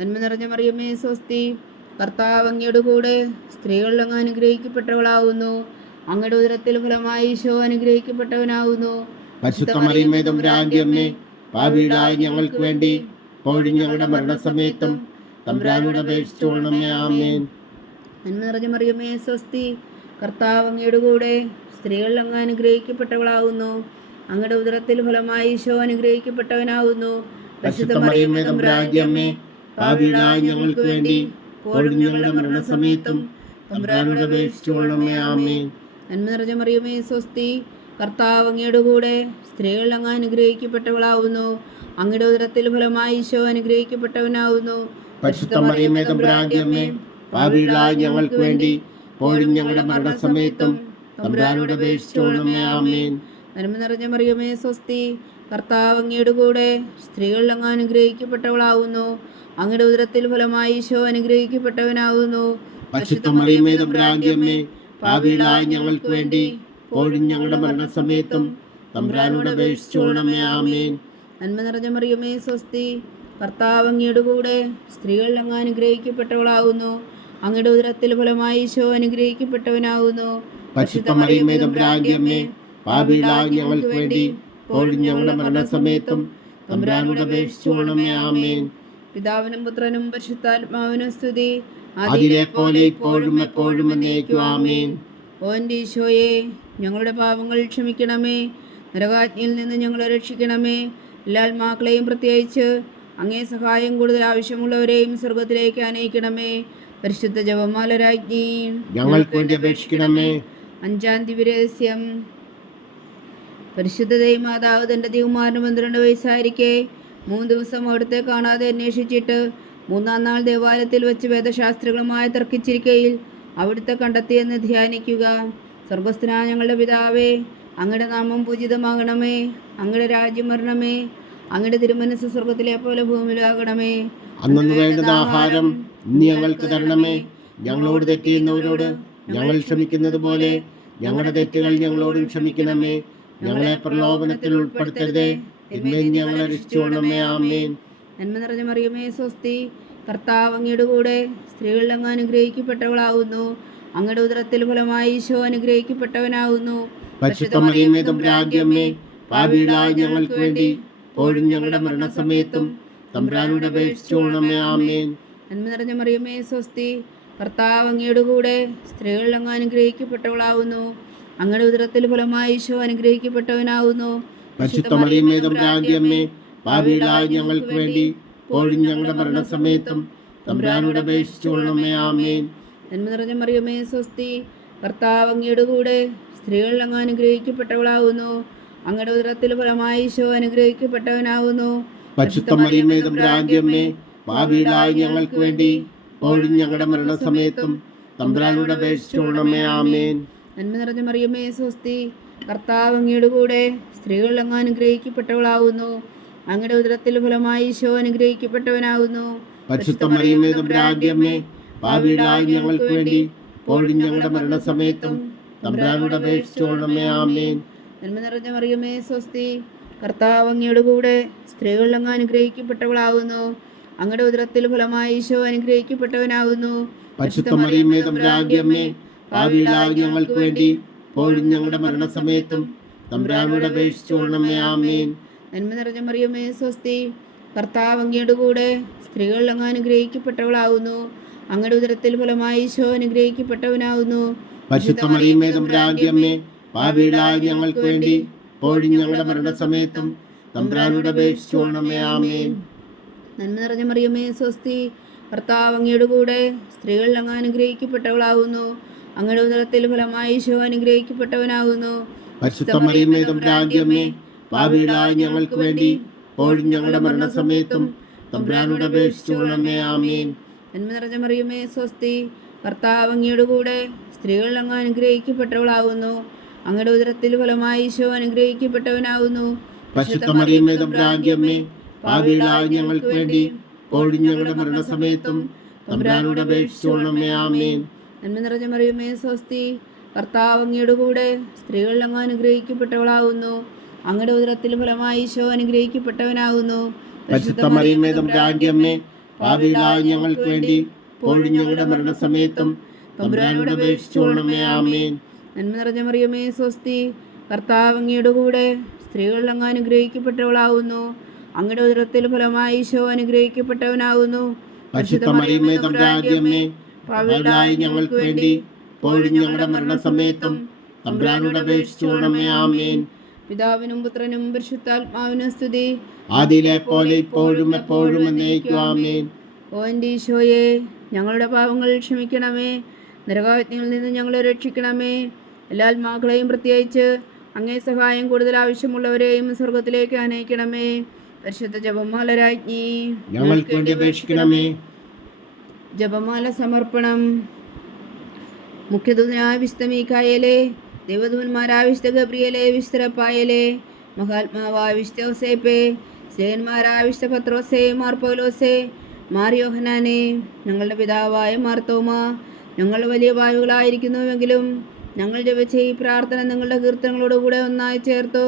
നന്മ നിറഞ്ഞ മറിയമ്മേ സ്വസ്തി. കർത്താവ് അങ്ങയുടെ കൂടെ സ്ത്രീകളിൽ അങ്ങ് അനുഗ്രഹിക്കപ്പെട്ടവളാവുന്നു. അങ്ങയുടെ ഉദരത്തിൽ ഫലമായി ഈശോ അനുഗ്രഹിക്കപ്പെട്ടവനാവുന്നു. പരിശുദ്ധ മറിയമ്മേ തമ്പുരാന്റിയമ്മേ പാപികളായ ഞങ്ങൾക്ക് വേണ്ടി ഇപ്പോഴും ഞങ്ങളുടെ മരണസമയത്തും തമ്പുരാനോട് അപേക്ഷിച്ചോളണമേ ആമേൻ. നന്മ നിറഞ്ഞ മറിയമ്മേ സ്വസ്തി. കർത്താവ് അങ്ങയുടെ കൂടെ സ്ത്രീകൾ അങ്ങ് അനുഗ്രഹിക്കപ്പെട്ടവളാവുന്നു. അങ്ങയുടെ ഉദരത്തിൽ ഫലമായി ഈശോ അനുഗ്രഹിക്കപ്പെട്ടവനാവുന്നു. പരിശുദ്ധ മറിയമ്മേ തമ്പുരാന്റിയമ്മേ പാപികളായ ഞങ്ങൾക്ക് വേണ്ടി ഇപ്പോഴും ഞങ്ങളുടെ മരണസമയത്തും തമ്പുരാനോട് നന്മ നിറഞ്ഞ മറിയമേ സ്വസ്തി. കർത്താവ് അങ്ങയുടെ കൂടെ സ്ത്രീകൾ അങ്ങ് അനുഗ്രഹിക്കപ്പെട്ടവളാവുന്നു. അങ്ങയുടെ ഉദരത്തിൽ ഫലമായി ഈശോ അനുഗ്രഹിക്കപ്പെട്ടവനാവുന്നു. പാപികളായ ഞങ്ങൾക്ക് വേണ്ടി ഇപ്പോഴും ഞങ്ങളുടെ മരണസമയത്തും തമ്പുരാനോട് അപേക്ഷിച്ചുകൊള്ളണമേ ആമേൻ. നന്മ നിറഞ്ഞ മറിയമേ സ്വസ്തി. കർത്താവ് അങ്ങയുടെ കൂടെ സ്ത്രീകൾ അങ്ങ് അനുഗ്രഹിക്കപ്പെട്ടവളാവുന്നു. അങ്ങയുടെ ഉദരത്തിൽ ഫലമായി ഈശോ അനുഗ്രഹിക്കപ്പെട്ടവനാവുന്നു. പാപികളായ ഞങ്ങൾക്ക് വേണ്ടി ഇപ്പോഴും ഞങ്ങളുടെ മരണസമയത്തും തമ്പുരാനോട് ആമേൻ. നന്മ നിറഞ്ഞ മറിയമേ സ്വസ്തി കർത്താവ് അങ്ങയുടെ കൂടെ സ്ത്രീകൾ അങ്ങ് അനുഗ്രഹിക്കപ്പെട്ടവളാവുന്നു. അങ്ങയുടെ ഉദരത്തിൽ ഫലമായി ഈശോ അനുഗ്രഹിക്കപ്പെട്ടവനാവുന്നു. പരിശുദ്ധ മറിയമേ തമ്പുരാന്റിയമ്മേ പാപികളായ ഞങ്ങൾക്ക് വേണ്ടി ഇപ്പോഴും ഞങ്ങളുടെ മരണസമയത്തും തമ്പുരാനോട് അപേക്ഷിച്ചോണമേ ആമേൻ. പിതാവിനും പുത്രനും പരിശുദ്ധാത്മാവിനും സ്തുതി. അതിലെ പോലെ ഇപ്പോഴും എപ്പോഴും എന്നേക്കും ആമേൻ. ഓന്റെ ഈശോയെ ഞങ്ങളുടെ പാപങ്ങൾ ക്ഷമിക്കണമേ. നരകാജ്ഞയിൽ നിന്ന് ഞങ്ങളെ രക്ഷിക്കണമേ. എല്ലാ ആത്മാക്കളെയും പ്രത്യേകിച്ച് അങ്ങേ സഹായം കൂടുതൽ ആവശ്യമുള്ളവരെയും സ്വർഗത്തിലേക്ക് അനയിക്കണമേ പരിശുദ്ധ ജപമാല രാജ്ഞി ഞങ്ങൾക്ക് വേണ്ടി അപേക്ഷിക്കണമേ. അഞ്ചാം ദിവരഹസ്യം പരിശുദ്ധ ദൈവമാതാവ് തന്റെ ദൈവമാരുടെ പന്ത്രണ്ട് വയസ്സായിരിക്കെ. മൂന്ന് ദിവസം അവിടുത്തെ കാണാതെ അന്വേഷിച്ചിട്ട് മൂന്നാം നാൾ ദേവാലയത്തിൽ വെച്ച് വേദശാസ്ത്രികളുമായി തർക്കിച്ചിരിക്കയിൽ അവിടുത്തെ കണ്ടെത്തിയെന്ന് ധ്യാനിക്കുക. സ്വർഗസ്ഥനായ ഞങ്ങളുടെ പിതാവേ അങ്ങയുടെ നാമം പൂജിതമാകണമേ അങ്ങയുടെ രാജ്യം വരണമേ അങ്ങയുടെ തിരുമനസ് സ്വർഗത്തിലെ പോലെ ഭൂമിയിലാകണമേ. അന്നു വേണ്ടുന്ന ആഹാരം ഞങ്ങൾക്ക് തരണമേ. ഞങ്ങളോട് തെറ്റിയുന്നവരോട് ഞങ്ങൾ ക്ഷമിക്കുന്നത് പോലെ ഞങ്ങളുടെ തെറ്റുകൾ ഞങ്ങളോടും ക്ഷമിക്കണമേ. ഞങ്ങളെ പ്രലോഭനത്തിൽ ഉൾപ്പെടുത്തരുതേ. ഞങ്ങളെ രക്ഷിച്ചുകൊള്ളണമേ. ആമേൻ. നന്മ നിറഞ്ഞ മറിയമേ സ്വസ്തി. കർത്താവ് അങ്ങയുടെ കൂടെ സ്ത്രീകൾ അങ്ങ് അനുഗ്രഹിക്കപ്പെട്ടവളാവുന്നു. അങ്ങയുടെ ഉദരത്തിൽ ഫലമായി ഈശോ അനുഗ്രഹിക്കപ്പെട്ടവനാവുന്നു. പാപികളായ ഞങ്ങൾക്ക് വേണ്ടി ഇപ്പോഴും ഞങ്ങളുടെ മരണസമയത്തും തമ്പ്രാനോട് അപേക്ഷിച്ചോണമേ ആമേൻ. നന്മ നിറഞ്ഞ മറിയമേ സ്വസ്തി. കർത്താവ് അങ്ങയുടെ കൂടെ സ്ത്രീകൾ അങ്ങ് അനുഗ്രഹിക്കപ്പെട്ടവളാവുന്നു. അങ്ങയുടെ ഉദരത്തിൽ ഫലമായി ഈശോ തമ്പുരാന്റിയമ്മേ പാപികളായ ഞങ്ങൾക്ക് വേണ്ടി ഇപ്പോഴും ഞങ്ങളുടെ മരണസമയത്തും തമ്പുരാനോട് അപേക്ഷിച്ചുകൊള്ളണമേ ആമേൻ. നന്മ നിറഞ്ഞ മറിയമേ സ്വസ്തി ഭർത്താവ് അങ്ങയുടെ കൂടെ സ്ത്രീകൾ അങ്ങ് അനുഗ്രഹിക്കപ്പെട്ടവളാവുന്നു. അങ്ങയുടെ ഉദരത്തിൽ ഫലമായി ഈശോ അനുഗ്രഹിക്കപ്പെട്ടവനാവുന്നു. പരിശുദ്ധ മറിയമേ തമ്പുരാന്റെ അമ്മേ ഭാവിയിലായ ഞങ്ങൾക്ക് വേണ്ടി ഇപ്പോഴും ഞങ്ങളുടെ മരണസമയത്തും തമ്പ്രാനോട് അപേക്ഷിച്ചോളമേ ആമേൻ. നന്മ നിറഞ്ഞ മറിയമ്മേ സ്വസ്തി. കർത്താവ് അങ്ങയുടെ കൂടെ സ്ത്രീകൾ അങ്ങ് അനുഗ്രഹിക്കപ്പെട്ടവളാവുന്നു. അങ്ങയുടെ ഉദരത്തിൽ ഫലമായി ഈശോ അനുഗ്രഹിക്കപ്പെട്ടവനാകുന്നു ഞങ്ങൾക്ക് വേണ്ടി ഞങ്ങളുടെ മരണസമയത്തും തമ്പുരാനോട് അപേക്ഷിച്ചോളമേ ആമേൻ. നന്മ നിറഞ്ഞ മറിയമേ സ്വസ്തി. കർത്താവ് അങ്ങയുടെ കൂടെ സ്ത്രീകൾ അങ്ങ് അനുഗ്രഹിക്കപ്പെട്ടവളാകുന്നു അങ്ങയുടെ ഉദരത്തിൽ ഫലമായി ഈശോ അനുഗ്രഹിക്കപ്പെട്ടവനാകുന്നു പരിശുദ്ധ ഭാവിയിലായ ഞങ്ങൾക്ക് വേണ്ടി ഇപ്പോഴും ഞങ്ങളുടെ മരണസമയത്തും തമ്പുരാനോട് അപേക്ഷിച്ചോളണമേ ആമേൻ. നന്മ നിറഞ്ഞ മറിയമേ സ്വസ്തി. കർത്താവ് അങ്ങയുടെ കൂടെ സ്ത്രീകൾ അങ്ങ് അനുഗ്രഹിക്കപ്പെട്ടവളാവുന്നു. അങ്ങയുടെ ഉദരത്തിൽ ഫലമായി ഈശോ അനുഗ്രഹിക്കപ്പെട്ടവനാവുന്നു. പരിശുദ്ധ മറിയമേ തമ്പുരാന്റെ അമ്മേ ഭാവിയിലായ ഞങ്ങൾക്ക് വേണ്ടി ഇപ്പോഴും ഞങ്ങളുടെ മരണസമയത്തും തമ്പുരാനോട് അപേക്ഷിച്ചോളമേ ആമേൻ. നന്മ നിറഞ്ഞ മറിയമ്മേ സ്വസ്തി. കർത്താവ് അങ്ങയുടെ കൂടെ സ്ത്രീകളിൽ അങ്ങ് അനുഗ്രഹിക്കപ്പെട്ടവളാവുന്നു. അങ്ങയുടെ ഉദരത്തിൽ ഫലമായി ഈശോ അനുഗ്രഹിക്കപ്പെട്ടവനാകുന്നു. ഞങ്ങൾക്ക് വേണ്ടി ഇപ്പോഴും ഞങ്ങളുടെ മരണസമയത്തും തമ്പുരാനോട് അപേക്ഷിച്ചോളമേ ആമീൻ. നന്മ നിറഞ്ഞ മറിയുമേ സ്വസ്തി കർത്താവ് അങ്ങയുടെ കൂടെ സ്ത്രീകൾ അങ്ങ് അനുഗ്രഹിക്കപ്പെട്ടവളാകുന്നു. അങ്ങയുടെ ഉദരത്തിൽ ഫലമായി ഈശോ അനുഗ്രഹിക്കപ്പെട്ടവനാകുന്നു. ഭാവിയിലായ ഞങ്ങൾക്ക് വേണ്ടി ഇപ്പോഴും ഞങ്ങളുടെ മരണസമയത്തും തമ്പുരാനോട് അപേക്ഷിച്ചോളമേ ആമേൻ. നന്മ നിറഞ്ഞ മറിയുമേ സ്വസ്തി. കർത്താവ് അങ്ങയുടെ കൂടെ സ്ത്രീകൾ അങ്ങ് അനുഗ്രഹിക്കപ്പെട്ടവളാവുന്നു. അങ്ങയുടെ ഉദരത്തിൽ ഫലമായി ഈശോ അനുഗ്രഹിക്കപ്പെട്ടവനാകുന്നു ഞങ്ങൾക്ക് വേണ്ടി ഞങ്ങളുടെ മരണസമയത്തും തമ്പുരാനോട് അപേക്ഷിച്ചോളമേ ആമേൻ. നന്മ നിറഞ്ഞ മറിയമ്മേ സ്വസ്തി. കർത്താവ് അങ്ങയുടെ കൂടെ സ്ത്രീകൾ അങ്ങ് അനുഗ്രഹിക്കപ്പെട്ടവളാവുന്നു. അങ്ങയുടെ ഉദരത്തിൽ ഫലമായി ഈശോ അനുഗ്രഹിക്കപ്പെട്ടവനാകുന്നു പരിശുദ്ധ മറിയമേ തമ്പുരാന്റെ ഭാവിയിലായ ഞങ്ങൾക്ക് വേണ്ടി ഇപ്പോഴും ഞങ്ങളുടെ മരണസമയത്തും തമ്പ്രാനോട് അപേക്ഷിച്ചോണമേ ആമേൻ. പിതാവിനും പുത്രനും പരിശുദ്ധാത്മാവിനും സ്തുതി. ആദിയിലെ പോലെ ഇപ്പോഴും എപ്പോഴും എന്നേക്കും ആമേൻ. ഓ എന്റെ ഈശോയെ ഞങ്ങളുടെ പാവങ്ങൾ ക്ഷമിക്കണമേ. നരകാജ്ഞയിൽ നിന്ന് ഞങ്ങളെ രക്ഷിക്കണമേ. എല്ലാ ആത്മാക്കളെയും പ്രത്യേകിച്ച് അങ്ങേ സഹായം കൂടുതൽ ആവശ്യമുള്ളവരെയും സ്വർഗത്തിലേക്ക് അനയിക്കണമേ പരിശുദ്ധ ജപമാലരാജ്ഞി ഞങ്ങൾക്ക് വേണ്ടി അപേക്ഷിക്കണമേ. ജപമാല സമർപ്പണം. മുഖ്യദൂതനായ വിശുദ്ധ മീക്കായലെ ദൈവദൂന്മാരായ വിശുദ്ധ ഗബ്രിയലെ വിശുദ്ധ പായലെ മഹാത്മാവായ വിശുദ്ധ ഔസേപ്പെ സ്നേഹന്മാരായ വിശുദ്ധ മാർപ്പോലോസേ മാറിയോഹനാനെ ഞങ്ങളുടെ പിതാവായ മാർത്തോമ ഞങ്ങൾ വലിയ വായുകളായിരിക്കുന്നുവെങ്കിലും ഞങ്ങൾ ജപിച്ച ഈ പ്രാർത്ഥന നിങ്ങളുടെ കീർത്തനങ്ങളോടുകൂടെ ഒന്നായി ചേർത്തു.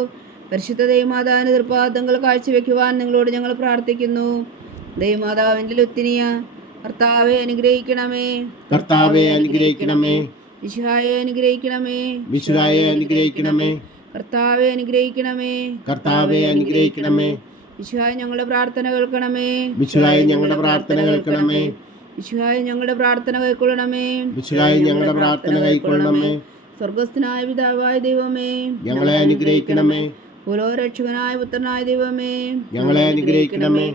പരിശുദ്ധ ദൈവമാതാവിന് തൃപ്പാദങ്ങൾ കാഴ്ചവെക്കുവാൻ നിങ്ങളോട് ഞങ്ങൾ പ്രാർത്ഥിക്കുന്നു. ദൈവമാതാവിന്റെ ലുത്തിനിയ കർത്താവെ അനുഗ്രഹിക്കണമേ. കർത്താവെ അനുഗ്രഹിക്കണമേ. വിശുഹായെ അനുഗ്രഹിക്കണമേ. വിശുഹായെ അനുഗ്രഹിക്കണമേ. കർത്താവെ അനുഗ്രഹിക്കണമേ. കർത്താവെ അനുഗ്രഹിക്കണമേ. വിശുഹായ ഞങ്ങളുടെ പ്രാർത്ഥന കേൾക്കണമേ. വിശുഹായ ഞങ്ങളുടെ പ്രാർത്ഥന കേൾക്കണമേ. വിശുഹായ ഞങ്ങളുടെ പ്രാർത്ഥന കൈക്കൊള്ളണമേ വിശുഹായ ഞങ്ങളുടെ പ്രാർത്ഥന കൈക്കൊള്ളണമേ സ്വർഗസ്ഥനായ പിതാവായ ദൈവമേ. ഞങ്ങളെ അനുഗ്രഹിക്കണമേ. ഓരോ രക്ഷകനായ പുത്രനായ ദൈവമേ. ഞങ്ങളെ അനുഗ്രഹിക്കണമേ.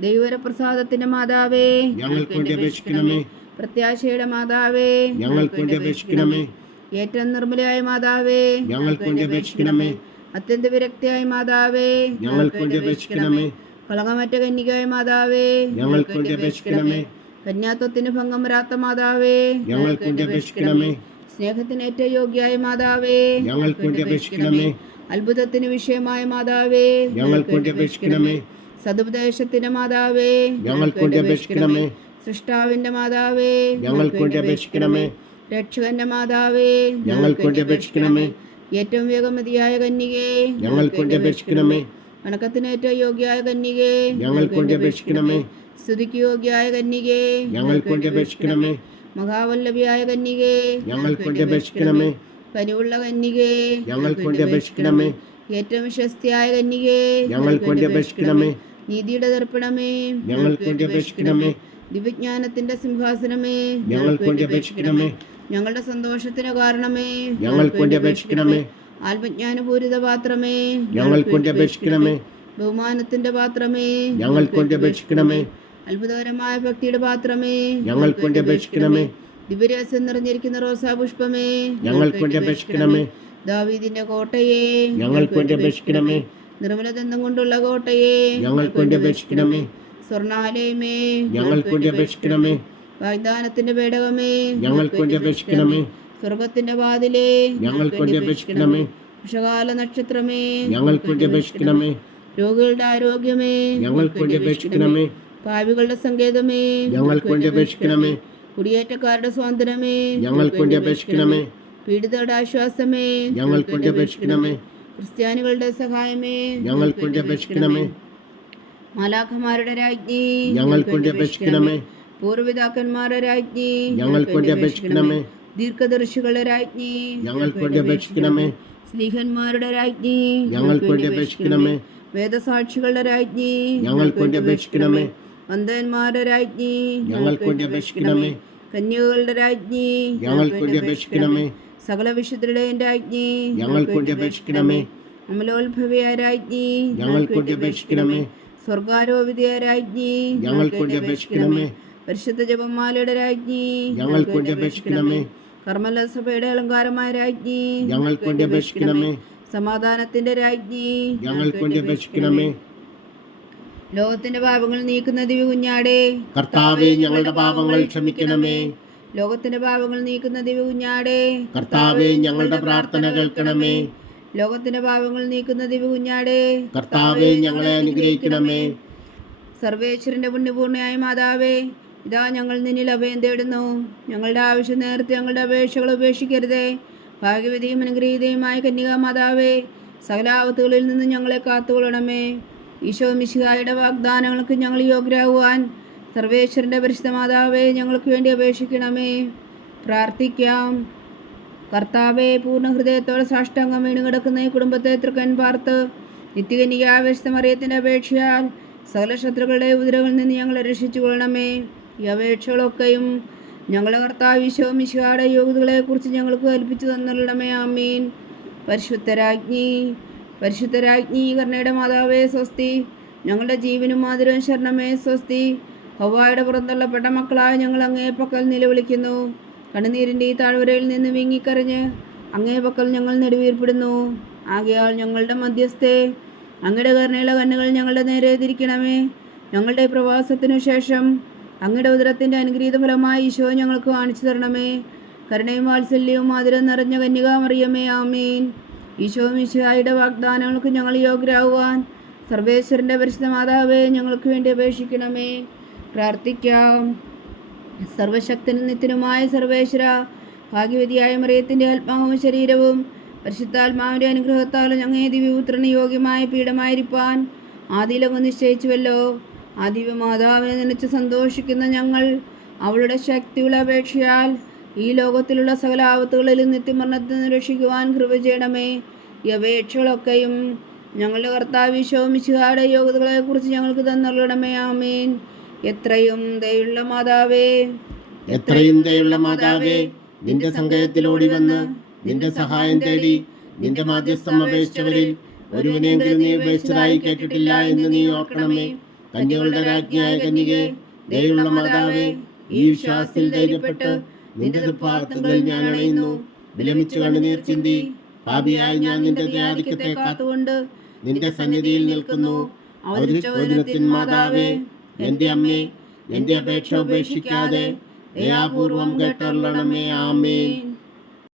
ദൈവരപ്രസാദത്തിന്റെ മാതാവേ ഞങ്ങൾക്ക് വേണ്ടി അപേക്ഷിക്കണമേ. പ്രത്യാശയുടെ മാതാവേ ഞങ്ങൾക്ക് വേണ്ടി അപേക്ഷിക്കണമേ. ഏറ്റവും നിർമ്മലയായ മാതാവേ ഞങ്ങൾക്ക് വേണ്ടി അപേക്ഷിക്കണമേ. അത്യന്ത വിരക്തിയായ മാതാവേ ഞങ്ങൾക്ക് വേണ്ടി അപേക്ഷിക്കണമേ. കളകമറ്റ കന്യകയായ മാതാവേ ഞങ്ങൾക്ക് വേണ്ടി അപേക്ഷിക്കണമേ. കന്യാത്വത്തിന് ഭംഗം വരാത്ത മാതാവേ ഞങ്ങൾക്ക് വേണ്ടി അപേക്ഷിക്കണമേ. സ്നേഹത്തിന് ഏറ്റവും യോഗ്യായ മാതാവേ ഞങ്ങൾക്ക് വേണ്ടി അപേക്ഷിക്കണമേ. അത്ഭുതത്തിന് വിഷയമായ മാതാവേ ഞങ്ങൾക്ക് വേണ്ടി അപേക്ഷിക്കണമേ. സതുപദേശത്തിന്റെ മാതാവേ ഞങ്ങൾക്ക് വേണ്ടി അപേക്ഷിക്കണമേ. സൃഷ്ടാവിന്റെ മാതാവേ ഞങ്ങൾക്ക് വേണ്ടി അപേക്ഷിക്കണമേ. രക്ഷകന്റെ മാതാവേ ഞങ്ങൾക്ക് വേണ്ടി അപേക്ഷിക്കണമേ. ഏറ്റവും വേഗമതിയായ കന്യകേ ഞങ്ങൾക്ക് വേണ്ടി അപേക്ഷിക്കണമേ. വണക്കത്തിന് ഏറ്റവും യോഗ്യായ കന്യകേ ഞങ്ങൾക്ക് വേണ്ടി അപേക്ഷിക്കണമേ. സ്തുതിക്ക് യോഗ്യായ കന്യകേ ഞങ്ങൾക്ക് വേണ്ടി അപേക്ഷിക്കണമേ. മഹാവല്ലഭിയായ കന്യകേ ഞങ്ങൾക്ക് വേണ്ടി അപേക്ഷിക്കണമേ. കനിവുള്ള കന്യകേ ഞങ്ങൾക്ക് വേണ്ടി അപേക്ഷിക്കണമേ. ഏറ്റവും വിശ്വസ്തിയായ കന്യകേ ഞങ്ങൾക്ക് വേണ്ടി അപേക്ഷിക്കണമേ. നീതിയുടെ ദർപ്പണമേ ഞങ്ങൾക്ക് വേണ്ടി അപേക്ഷിക്കണമേ. ദിവ്യജ്ഞാനത്തിന്റെ സിംഹാസനമേ ഞങ്ങൾക്ക് വേണ്ടി അപേക്ഷിക്കണമേ. ഞങ്ങളുടെ സന്തോഷത്തിന് കാരണമേ ഞങ്ങൾക്ക് വേണ്ടി അപേക്ഷിക്കണമേ. ആത്മജ്ഞാനപൂരിത പാത്രമേ ഞങ്ങൾക്ക് വേണ്ടി അപേക്ഷിക്കണമേ. ബഹുമാനത്തിന്റെ പാത്രമേ ഞങ്ങൾക്ക് വേണ്ടി അപേക്ഷിക്കണമേ. അത്ഭുതകരമായ ഭക്തിയുടെ പാത്രമേ ഞങ്ങൾക്ക് വേണ്ടി അപേക്ഷിക്കണമേ. ദിവ്യരസം നിറഞ്ഞിരിക്കുന്ന റോസാപുഷ്പമേ ഞങ്ങൾക്ക് വേണ്ടി അപേക്ഷിക്കണമേ. ദാവീദിന്റെ കോട്ടയെ ഞങ്ങൾക്ക് വേണ്ടി അപേക്ഷിക്കണമേ. നിർമ്മലദന്തം കൊണ്ടുള്ള കോട്ടയെ? ഞങ്ങൾക്ക് വേണ്ടി അപേക്ഷിക്കണമേ. സ്വർണാലയമേ ഞങ്ങൾക്ക് വേണ്ടി അപേക്ഷിക്കണമേ. വാഗ്ദാനത്തിന്റെ പേടകമേ. ഞങ്ങൾക്ക് വേണ്ടി അപേക്ഷിക്കണമേ. സ്വർഗത്തിന്റെ വാതിലേ. ഞങ്ങൾക്ക് വേണ്ടി അപേക്ഷിക്കണമേ. വിഷകാല നക്ഷത്രമേ ഞങ്ങൾക്ക് വേണ്ടി അപേക്ഷിക്കണമേ. രോഗികളുടെ ആരോഗ്യമേ. ഞങ്ങൾക്ക് വേണ്ടി അപേക്ഷിക്കണമേ. പാവികളുടെ സങ്കേതമേ. ഞങ്ങൾക്ക് വേണ്ടി അപേക്ഷിക്കണമേ. കുടിയേറ്റക്കാരുടെ സ്വാതന്ത്ര്യമേ. ഞങ്ങൾക്ക് വേണ്ടി അപേക്ഷിക്കണമേ. പീഡിതരുടെ ആശ്വാസമേ. ഞങ്ങൾക്ക് വേണ്ടി അപേക്ഷിക്കണമേ. ക്രിസ്ത്യാനികളുടെ സഹായമേ ഞങ്ങൾക്ക് വേണ്ടി അപേക്ഷിക്കണമേ. മാലാഖമാരുടെ രാജ്ഞി ഞങ്ങൾക്ക് വേണ്ടി അപേക്ഷിക്കണമേ. പൂർവപിതാക്കന്മാരുടെ രാജ്ഞി ഞങ്ങൾക്ക് വേണ്ടി അപേക്ഷിക്കണമേ. ദീർഘദർശികളുടെ രാജ്ഞി ഞങ്ങൾക്ക് വേണ്ടി അപേക്ഷിക്കണമേ. സ്ലീഹന്മാരുടെ രാജ്ഞി ഞങ്ങൾക്ക് വേണ്ടി അപേക്ഷിക്കണമേ. വേദസാക്ഷികളുടെ രാജ്ഞി ഞങ്ങൾക്ക് വേണ്ടി അപേക്ഷിക്കണമേ. വന്ദന്മാരുടെ രാജ്ഞി ഞങ്ങൾക്ക് വേണ്ടി അപേക്ഷിക്കണമേ. കന്യകളുടെ രാജ്ഞി ഞങ്ങൾക്ക് വേണ്ടി അപേക്ഷിക്കണമേ. സകല വിശുദ്ധരുടെയും രാജ്ഞി. ഞങ്ങൾക്ക് വേണ്ടി അപേക്ഷിക്കണമേ. അമലോത്ഭവിയായ രാജ്ഞി. ഞങ്ങൾക്ക് വേണ്ടി അപേക്ഷിക്കണമേ. സ്വർഗാരോപിതയായ രാജ്ഞി. ഞങ്ങൾക്ക് വേണ്ടി അപേക്ഷിക്കണമേ. പരിശുദ്ധ ജപമാലയുടെ രാജ്ഞി. ഞങ്ങൾക്ക് വേണ്ടി അപേക്ഷിക്കണമേ. കർമ്മല സഭയുടെ അലങ്കാരമായ രാജ്ഞി. ഞങ്ങൾക്ക് വേണ്ടി അപേക്ഷിക്കണമേ. സമാധാനത്തിന്റെ രാജ്ഞി. ഞങ്ങൾക്ക് വേണ്ടി അപേക്ഷിക്കണമേ. ലോകത്തിന്റെ പാപങ്ങൾ നീക്കുന്ന ദിവ്യ കുഞ്ഞാടേ കർത്താവെ ഞങ്ങളുടെ പാപങ്ങൾ ക്ഷമിക്കണമേ. ലോകത്തിന്റെ പാപങ്ങൾ നീക്കുന്ന ദിവ്യകുഞ്ഞാടേ കർത്താവേ ഞങ്ങളുടെ പ്രാർത്ഥന കേൾക്കണമേ. ലോകത്തിന്റെ പാപങ്ങൾ നീക്കുന്ന ദിവ്യകുഞ്ഞാടേ കർത്താവേ ഞങ്ങളെ അനുഗ്രഹിക്കണമേ. സർവേശ്വരന്റെ പുണ്യപൂർണയായ മാതാവേ ഇതാ ഞങ്ങൾ നിന്നിൽ അഭയം തേടുന്നു. ഞങ്ങളുടെ ആവശ്യം നേരത്തെ ഞങ്ങളുടെ അപേക്ഷകൾ ഉപേക്ഷിക്കരുതേ. ഭാഗ്യവതിയും അനുഗ്രഹീതയുമായ കന്യകാ മാതാവേ സകലാവത്തുകളിൽ നിന്ന് ഞങ്ങളെ കാത്തുകൊള്ളണമേ. ഈശോ മിശിഹായുടെ വാഗ്ദാനങ്ങൾക്ക് ഞങ്ങൾ യോഗ്യരാകുവാൻ സർവേശ്വരന്റെ പരിശുദ്ധ മാതാവേ ഞങ്ങൾക്ക് വേണ്ടി അപേക്ഷിക്കണമേ. പ്രാർത്ഥിക്കാം. കർത്താവെ പൂർണ ഹൃദയത്തോടെ സാഷ്ടാംഗം വീണ് കിടക്കുന്ന ഈ കുടുംബത്തെ തൃക്കൻ പാർത്ത് നിത്യകനികാവേശിത മറിയത്തിന്റെ അപേക്ഷയാൽ സകല ശത്രുക്കളുടെ ഉദരകളിൽ നിന്ന് ഞങ്ങളെ രക്ഷിച്ചു കൊള്ളണമേ ഈ അപേക്ഷകളൊക്കെയും ഞങ്ങളെ കർത്താവ് ഈശോ മിശിഹായുടെ യോഗ്യതകളെക്കുറിച്ച് ഞങ്ങൾക്ക് കൽപ്പിച്ചു തന്നുള്ളണമേ ആമീൻ. പരിശുദ്ധരാജ്ഞി പരിശുദ്ധരാജ്ഞി കർണയുടെ മാതാവേ സ്വസ്തി. ഞങ്ങളുടെ ജീവനും മാതിരവും ശരണമേ സ്വസ്തി. ഹവായുടെ പുറന്തള്ളപ്പെട്ട മക്കളായ ഞങ്ങൾ അങ്ങേ പക്കൽ നിലവിളിക്കുന്നു. കണ്ണുനീരിന്റെ ഈ താഴ്വരയിൽ നിന്ന് വീങ്ങിക്കറിഞ്ഞ് അങ്ങേ പക്കൽ ഞങ്ങൾ നെടുവീർപ്പെടുന്നു. ആകയാൽ ഞങ്ങളുടെ മധ്യസ്ഥേ അങ്ങയുടെ കരുണയുള്ള കണ്ണുകൾ ഞങ്ങളുടെ നേരെ തിരിക്കണമേ. ഞങ്ങളുടെ പ്രവാസത്തിനു ശേഷം അങ്ങയുടെ ഉദരത്തിന്റെ അനുഗ്രഹീത ഫലമായ ഈശോ ഞങ്ങൾക്ക് കാണിച്ചു തരണമേ. കരുണയും വാത്സല്യവും മധുരം നിറഞ്ഞ കന്യകാമറിയമേ ആമീൻ. ഈശോ മിശായുടെ വാഗ്ദാനങ്ങൾക്ക് ഞങ്ങൾ യോഗ്യരാകുവാൻ സർവേശ്വരന്റെ പരിശുദ്ധ മാതാവേ ഞങ്ങൾക്ക് വേണ്ടി അപേക്ഷിക്കണമേ. പ്രാർത്ഥിക്കാം. സർവശക്തനും നിത്യനുമായ സർവേശ്വര ഭാഗ്യവതിയായ മറിയത്തിന്റെ ആത്മാവും ശരീരവും പരിശുദ്ധാത്മാവിന്റെ അനുഗ്രഹത്താൽ ഞങ്ങേ ദിവ്യപുത്രന് യോഗ്യമായ പീഠമായിരിക്കാൻ ആദിലങ്ങ് നിശ്ചയിച്ചുവല്ലോ. ആ ദിവ്യമാതാവിനെ നനച്ച് സന്തോഷിക്കുന്ന ഞങ്ങൾ അവളുടെ ശക്തിയുള്ള അപേക്ഷയാൽ ഈ ലോകത്തിലുള്ള സകല ആപത്തുകളിലും നിത്യമരണത്തിൽ നിന്ന് രക്ഷിക്കുവാൻ കൃപ ചെയ്യണമേ. ഈ അപേക്ഷകളൊക്കെയും ഞങ്ങളുടെ കർത്താവ് വിശോമിച്ചുകാരുടെ യോഗ്യതകളെക്കുറിച്ച് ഞങ്ങൾക്ക് തന്നറിയണമേ. ആമേൻ. എത്രയും ദയുള്ള മാതാവേ എത്രയും ദയുള്ള മാതാവേ നിന്റെ സങ്കേതത്തിലോടി വന്ന് നിന്റെ സഹായം തേടി നിന്റെ മാധ്യസ്ഥം അപേക്ഷിച്ചവരിൽ ഒരുവനെങ്കിലും നീ ഉപേക്ഷിച്ചതായി കേട്ടിട്ടില്ല എന്ന് നീ ഓർക്കണമേ. കന്യകളുടെ രാജ്ഞിയായ കന്യകെ ദയുള്ള മാതാവേ ഈ വിശ്വാസത്തിൽ ധൈര്യപ്പെട്ട് നിന്റെ തൃപ്പാദങ്ങളിൽ ഞാൻ അണയുന്നു. വിലമിച്ചു കണ്ണുനീർ ചിന്തി. ഭാവിയായി ഞാൻ നിന്റെ ധ്യാനിക്കത്തെ കാത്തുകൊണ്ട് നിന്റെ സന്നിധിയിൽ നിൽക്കുന്നു. മാതാവേ എന്റെ അമ്മേ എന്റെ അപേക്ഷ ഉപേക്ഷിക്കാതെ ദയാപൂർവം കേട്ടൊള്ളണമേ. ആമേൻ.